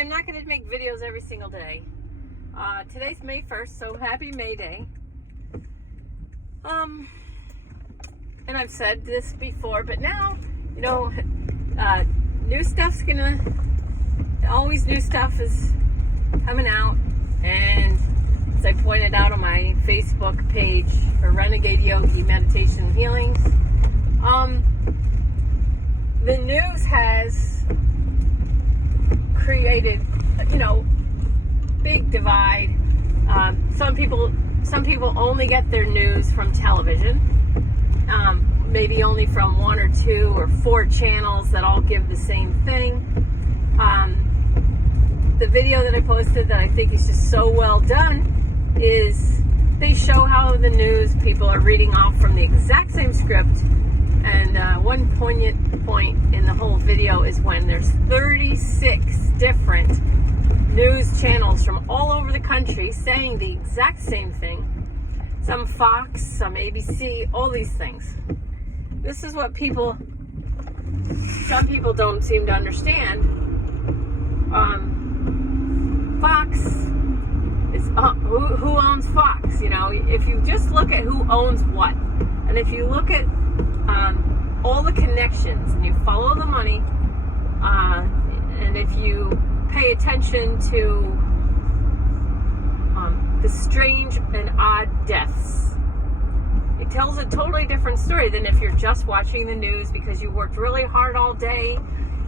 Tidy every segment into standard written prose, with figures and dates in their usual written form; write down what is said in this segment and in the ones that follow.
am not going to make videos every single day. Today's May 1st, so happy May Day. And I've said this before, but now, new stuff's always new stuff is coming out. And as I pointed out on my Facebook page for Renegade Yogi Meditation and Healings, the news has created, big divide. Some people only get their news from television, maybe only from 1 or 2 or 4 channels that all give the same thing. The video that I posted that I think is just so well done is they show how the news people are reading off from the exact same script. And one poignant point in the whole video is when there's 36 different news channels from all over the country saying the exact same thing. Some Fox, some ABC, all these things. This is what some people don't seem to understand. Fox is, who owns Fox? If you just look at who owns what, and if you look at all the connections and you follow the money, and if you pay attention to the strange and odd deaths, it tells a totally different story than if you're just watching the news because you worked really hard all day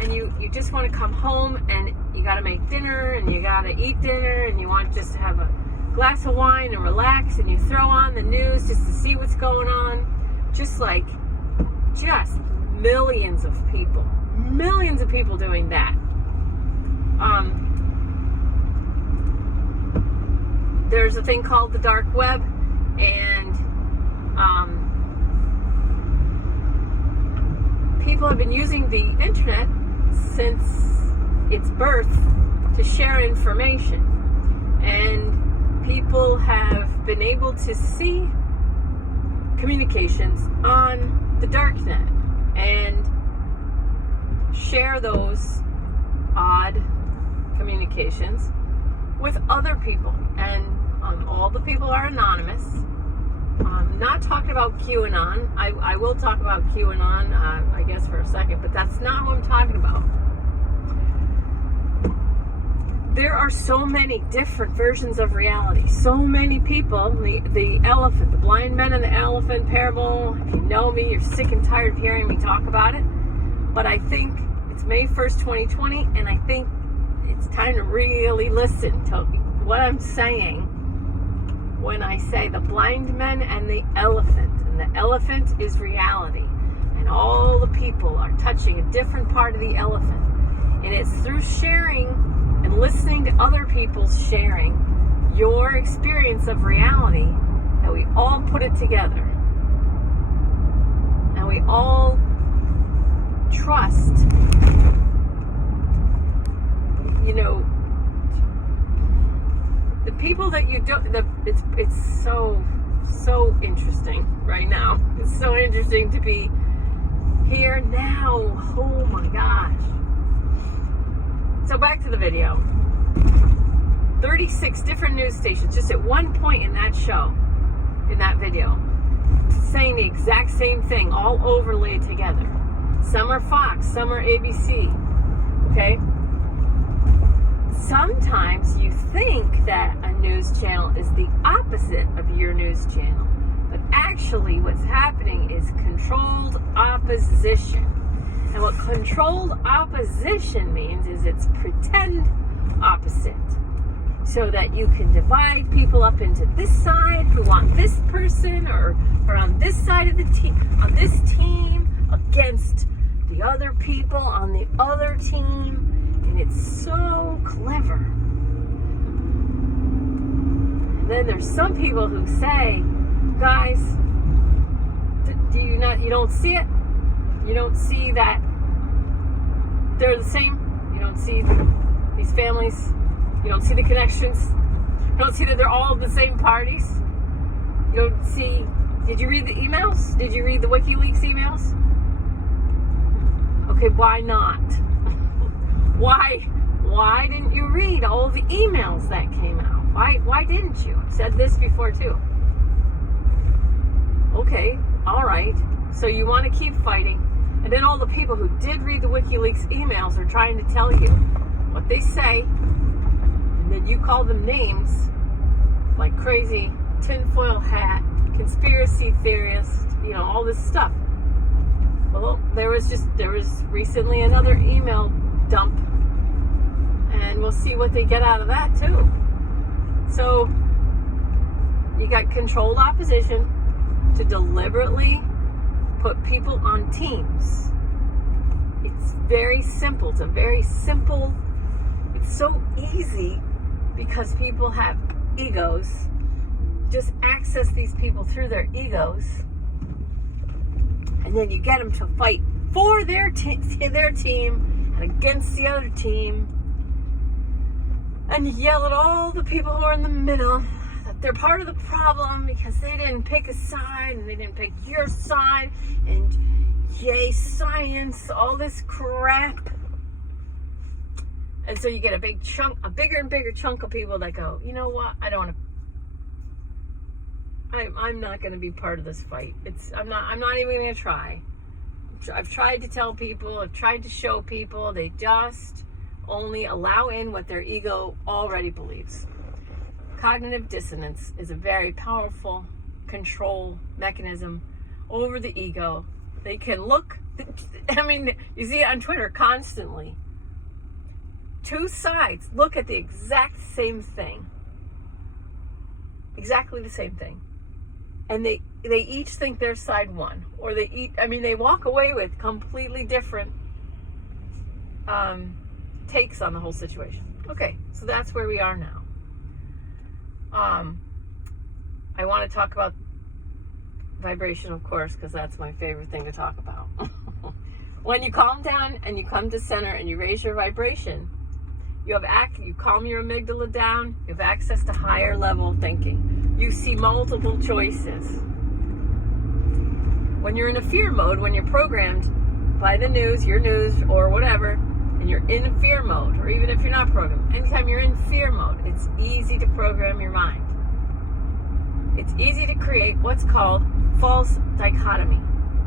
and you just want to come home and you got to make dinner and you got to eat dinner and you want just to have a glass of wine and relax, and you throw on the news just to see what's going on. Just millions of people doing that. There's a thing called the dark web, and people have been using the internet since its birth to share information, and people have been able to see communications on the darknet and share those odd communications with other people, and all the people are anonymous. I'm not talking about QAnon. I will talk about QAnon, I guess, for a second, but that's not what I'm talking about. There are so many different versions of reality. So many people, the elephant, the blind men and the elephant parable, if you know me, you're sick and tired of hearing me talk about it. But I think it's May 1st, 2020, and I think it's time to really listen to what I'm saying when I say the blind men and the elephant. And the elephant is reality. And all the people are touching a different part of the elephant. And it's through sharing and listening to other people's sharing your experience of reality that we all put it together. And we all trust, the people that you don't, it's so interesting right now. It's so interesting to be here now. Oh my gosh. So back to the video. 36 different news stations just at one point in that show, in that video, saying the exact same thing, all overlaid together. Some are Fox, some are ABC. Okay? Sometimes you think that a news channel is the opposite of your news channel. But actually what's happening is controlled opposition. And what controlled opposition means is it's pretend opposite. So that you can divide people up into this side who want this person, or on this side of the team, on this team against the other people on the other team. And it's so clever. And then there's some people who say, guys, you don't see it? You don't see that they're the same? You don't see these families? You don't see the connections? You don't see that they're all the same parties? You don't see... Did you read the emails? Did you read the WikiLeaks emails? Okay, why not? Why Why didn't you read all the emails that came out? Why didn't you? I've said this before too. Okay, all right. So you want to keep fighting, and then all the people who did read the WikiLeaks emails are trying to tell you what they say, and then you call them names like crazy tinfoil hat, conspiracy theorist, all this stuff. Well, there was recently another email dump, and we'll see what they get out of that too. So you got controlled opposition to deliberately put people on teams. It's very simple. It's so easy because people have egos. Just access these people through their egos, and then you get them to fight for their team and against the other team, and you yell at all the people who are in the middle that they're part of the problem because they didn't pick a side and they didn't pick your side, and yay science, all this crap. And so you get a bigger and bigger chunk of people that go, you know what, I'm not going to be part of this fight. I'm not even going to try. I've tried to tell people, I've tried to show people, they just only allow in what their ego already believes. Cognitive dissonance is a very powerful control mechanism over the ego. They can look, you see it on Twitter constantly. Two sides look at the exact same thing. Exactly the same thing. And they each think their side won. Or they walk away with completely different takes on the whole situation. Okay, so that's where we are now. I want to talk about vibration, of course, because that's my favorite thing to talk about. When you calm down and you come to center and you raise your vibration, you calm your amygdala down, you have access to higher level thinking. You see multiple choices. When you're in a fear mode, when you're programmed by the news, your news, or whatever, and you're in a fear mode, or even if you're not programmed, anytime you're in fear mode, it's easy to program your mind. It's easy to create what's called false dichotomy,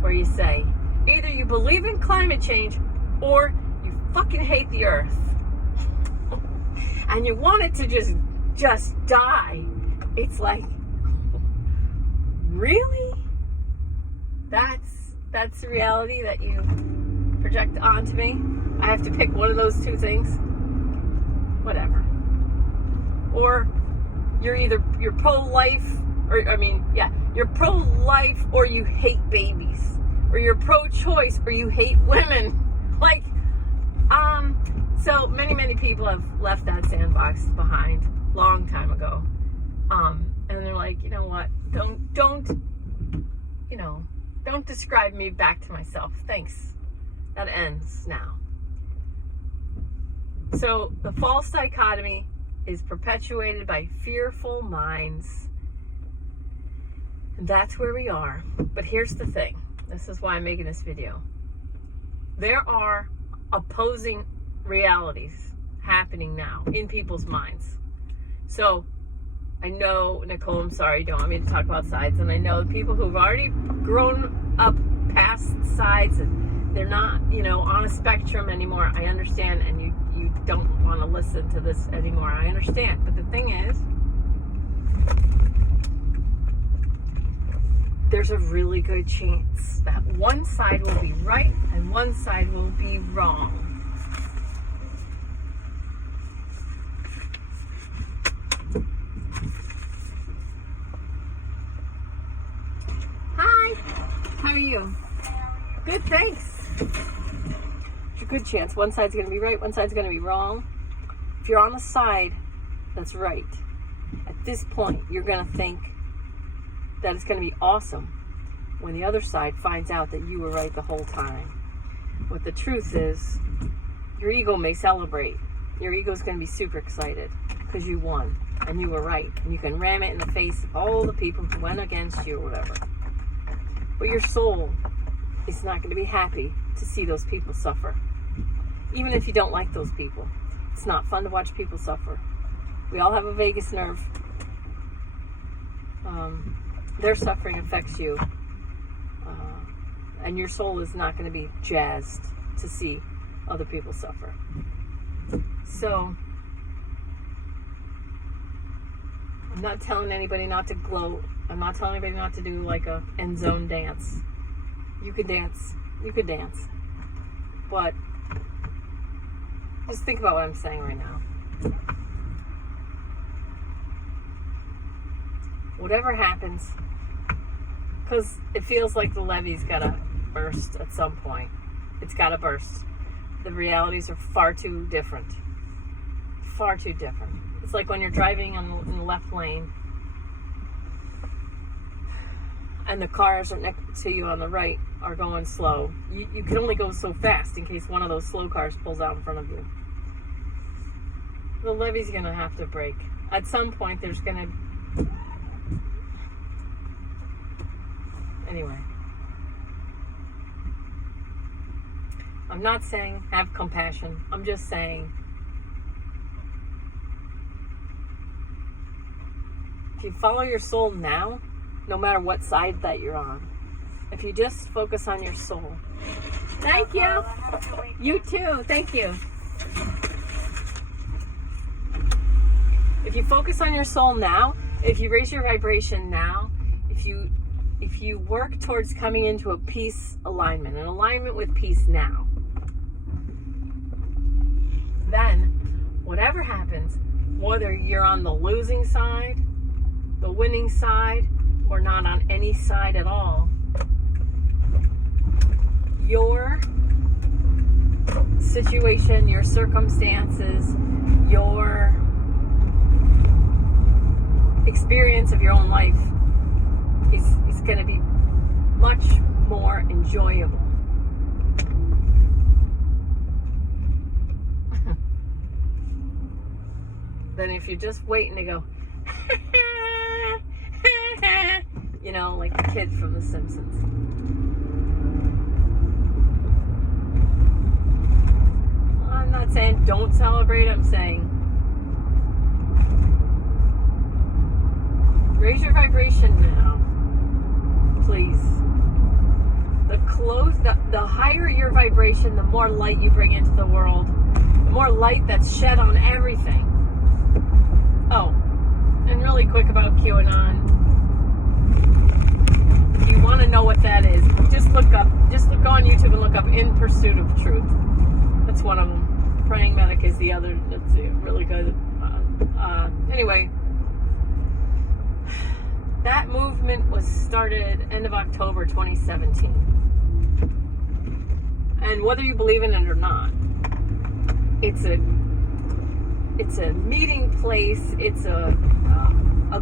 where you say, either you believe in climate change, or you fucking hate the earth. And you want it to just die. It's like, really? That's the reality that you project onto me? I have to pick one of those two things? Whatever. Or you're pro-life, you're pro-life or you hate babies. Or you're pro-choice or you hate women. So many people have left that sandbox behind long time ago. And they're like, you know what? Don't describe me back to myself. Thanks. That ends now. So the false dichotomy is perpetuated by fearful minds. And that's where we are. But here's the thing. This is why I'm making this video. There are opposing realities happening now in people's minds. So I know, Nicole, I'm sorry, you don't want me to talk about sides, and I know people who've already grown up past sides and they're not, on a spectrum anymore. I understand, and you don't want to listen to this anymore. I understand. But the thing is, there's a really good chance that one side will be right and one side will be wrong. Hi, how are you? Good, thanks. It's a good chance. One side's going to be right, one side's going to be wrong. If you're on the side that's right, at this point, you're going to think that it's going to be awesome when the other side finds out that you were right the whole time. What the truth is, your ego may celebrate. Your ego's going to be super excited because you won and you were right. And you can ram it in the face of all the people who went against you or whatever. But your soul is not going to be happy to see those people suffer. Even if you don't like those people. It's not fun to watch people suffer. We all have a vagus nerve. Their suffering affects you. And your soul is not going to be jazzed to see other people suffer. So, I'm not telling anybody not to gloat. I'm not telling anybody not to do like a end zone dance. You could dance. You could dance. But just think about what I'm saying right now. Whatever happens, because it feels like the levee's gotta burst at some point. It's gotta burst. The realities are far too different. Far too different. It's like when you're driving in the left lane and the cars next to you on the right are going slow. You can only go so fast in case one of those slow cars pulls out in front of you. The levee's gonna have to break. At some point there's gonna... Anyway. I'm not saying have compassion. I'm just saying if you follow your soul now, no matter what side that you're on, if you just focus on your soul. Thank you. You too. Thank you. If you focus on your soul now, if you raise your vibration now, if you work towards coming into a peace alignment, an alignment with peace now, then whatever happens, whether you're on the losing side, the winning side, or not on any side at all, your situation, your circumstances, your experience of your own life is going to be much more enjoyable. Than if you're just waiting to go, you know, like the kid from The Simpsons. I'm not saying don't celebrate, I'm saying raise your vibration now, please. The higher your vibration, the more light you bring into the world, the more light that's shed on everything. Oh, and really quick about QAnon. If you want to know what that is, just go on YouTube and look up In Pursuit of Truth. That's one of them. Praying Medic is the other. That's really good. Anyway, that movement was started end of October 2017. And whether you believe in it or not, it's a meeting place. It's a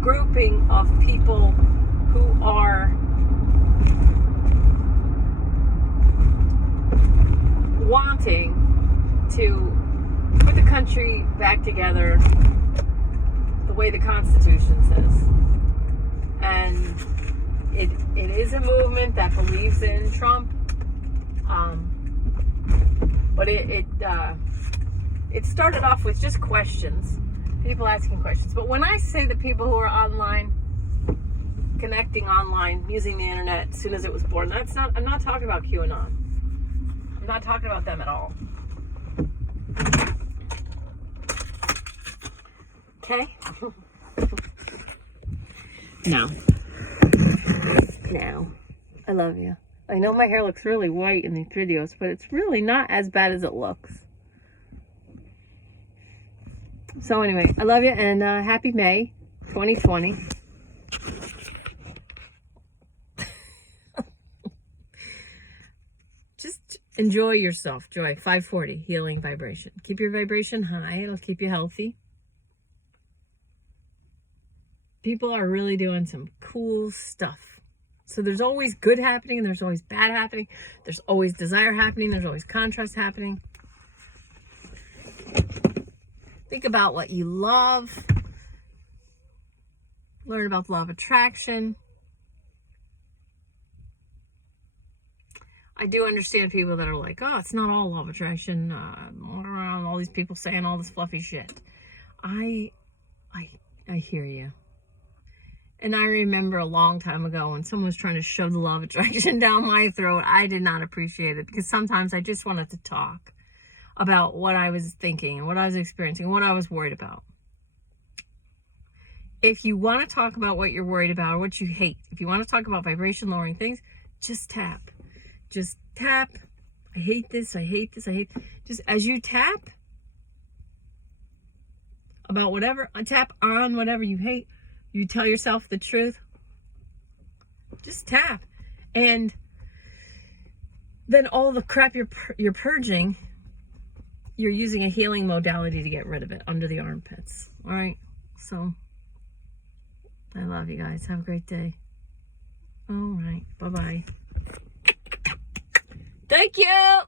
grouping of people who are wanting to put the country back together the way the Constitution says. And it is a movement that believes in Trump, but it started off with just questions, people asking questions. But when I say the people who are online, connecting online, using the internet as soon as it was born, I'm not talking about QAnon. I'm not talking about them at all. Okay? No. I love you. I know my hair looks really white in these videos, but it's really not as bad as it looks. So anyway, I love you, and happy May 2020. Just enjoy yourself. Joy, 540, healing vibration. Keep your vibration high. It'll keep you healthy. People are really doing some cool stuff. So there's always good happening, and there's always bad happening. There's always desire happening. There's always contrast happening. Think about what you love. Learn about the law of attraction. I do understand people that are like, oh, it's not all law of attraction. All these people saying all this fluffy shit. I hear you. And I remember a long time ago when someone was trying to shove the law of attraction down my throat. I did not appreciate it because sometimes I just wanted to talk about what I was thinking and what I was experiencing and what I was worried about. If you want to talk about what you're worried about or what you hate, if you want to talk about vibration lowering things, just tap. Just tap. I hate this. I hate this. I hate. Just as you tap about whatever, tap on whatever you hate, you tell yourself the truth. Just tap. And then all the crap you're purging, you're using a healing modality to get rid of it under the armpits. All right? So, I love you guys. Have a great day. All right. Bye-bye. Thank you.